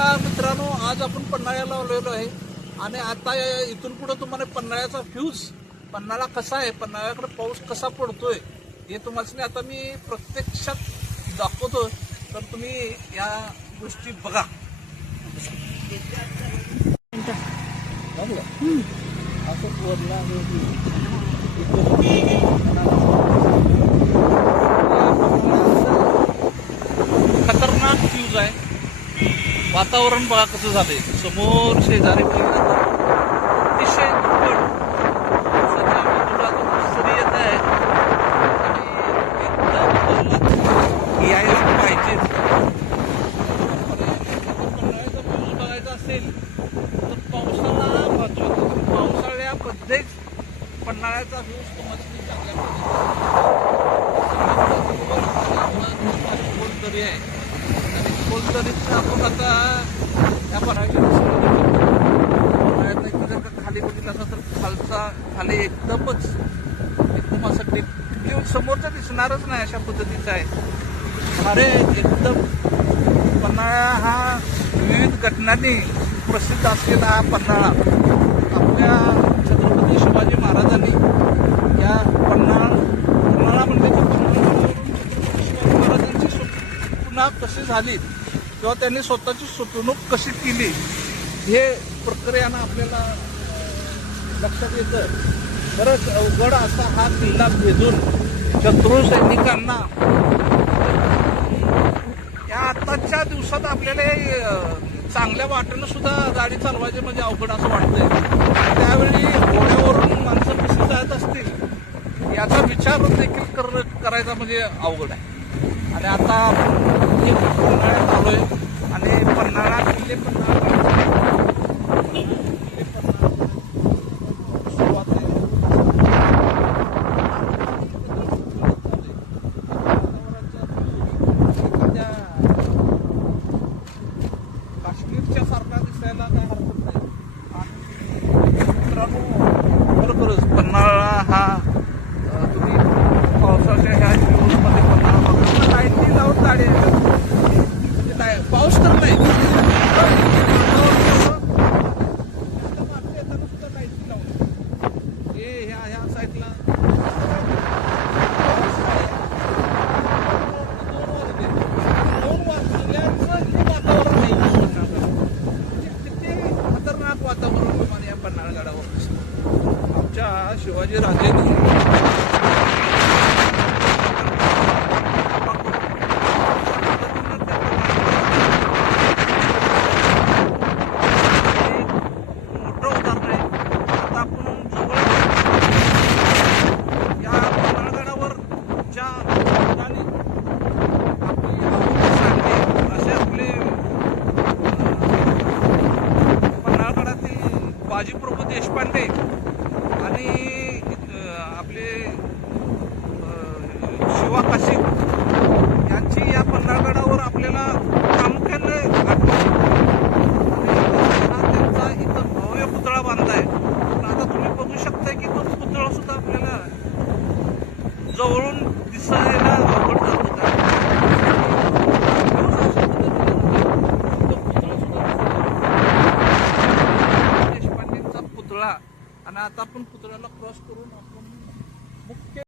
मित्रांनो, आज आपण पन्हाळ्याला आलेलो आहे आणि आता इथून पुढे तुम्हाला पन्हाळ्याचा व्ह्यूज, पन्हाळा कसा आहे, पन्हाळ्याकडे पाऊस कसा पडतोय हे तुम्हाला आता मी प्रत्यक्षात दाखवतो. तर तुम्ही या गोष्टी बघा. खतरनाक व्ह्यूज आहे. वातावरण बघा कसं झालंय. समोर शेजारी अतिशय सरी येत आहे आणि यायला पाहिजे. पन्हाळ्याचा पाऊस बघायचा असेल तर पावसाला महत्वाचं. पावसाळ्यामध्येच पन्हाळ्याचा व्ह्यूज तुम्हाला चांगल्या खोलदरी आहे आणि खोलदरीत आपण आता त्या पन्हाळ्यात जर का खाली बघितलं असं तर खाली एकदम असं टिप समोरचा दिसणारच नाही अशा पद्धतीचा आहे. अरे एकदम पन्हाळा हा विविध घटनांनी प्रसिद्ध असलेला हा पन्हाळा. आपल्या छत्रपती शिवाजी महाराजांनी या पन्हाळा म्हणजे शिवाजी महाराजांची पुन्हा कशी झाली किंवा त्यांनी स्वतःची सुटवणूक कशी केली हे प्रक्रियानं आपल्याला लक्षात येतं. खरंच अवघड असा हा किल्ला भेदून शत्रू सैनिकांना या आताच्या दिवसात आपल्याला चांगल्या वाटेनं सुद्धा गाडी चालवायची म्हणजे अवघड असं वाटतंय. त्यावेळी घोड्यावरून माणसं कशी जात असतील याचा विचार देखील करायचा म्हणजे अवघड आहे. आणि आता पन्हाळ्यात आलोय आणि पन्हाळा किल्ले सुरुवात आहे. काश्मीरच्या सारखा दिसायला काय हरकत नाही. आणि मित्रांनो, खरोखरच पन्हाळा हा तुम्ही पावसाच्या ह्या दिवसामध्ये पन्हाळा बघा. लाईटनी लावून गाडी म्हणजे पाऊस तर नाही सुद्धा लाईटनी लावून हे ह्या साईडला खतरनाक वातावरण तुम्हाला या पन्हाळगडावर. आमच्या शिवाजी राजे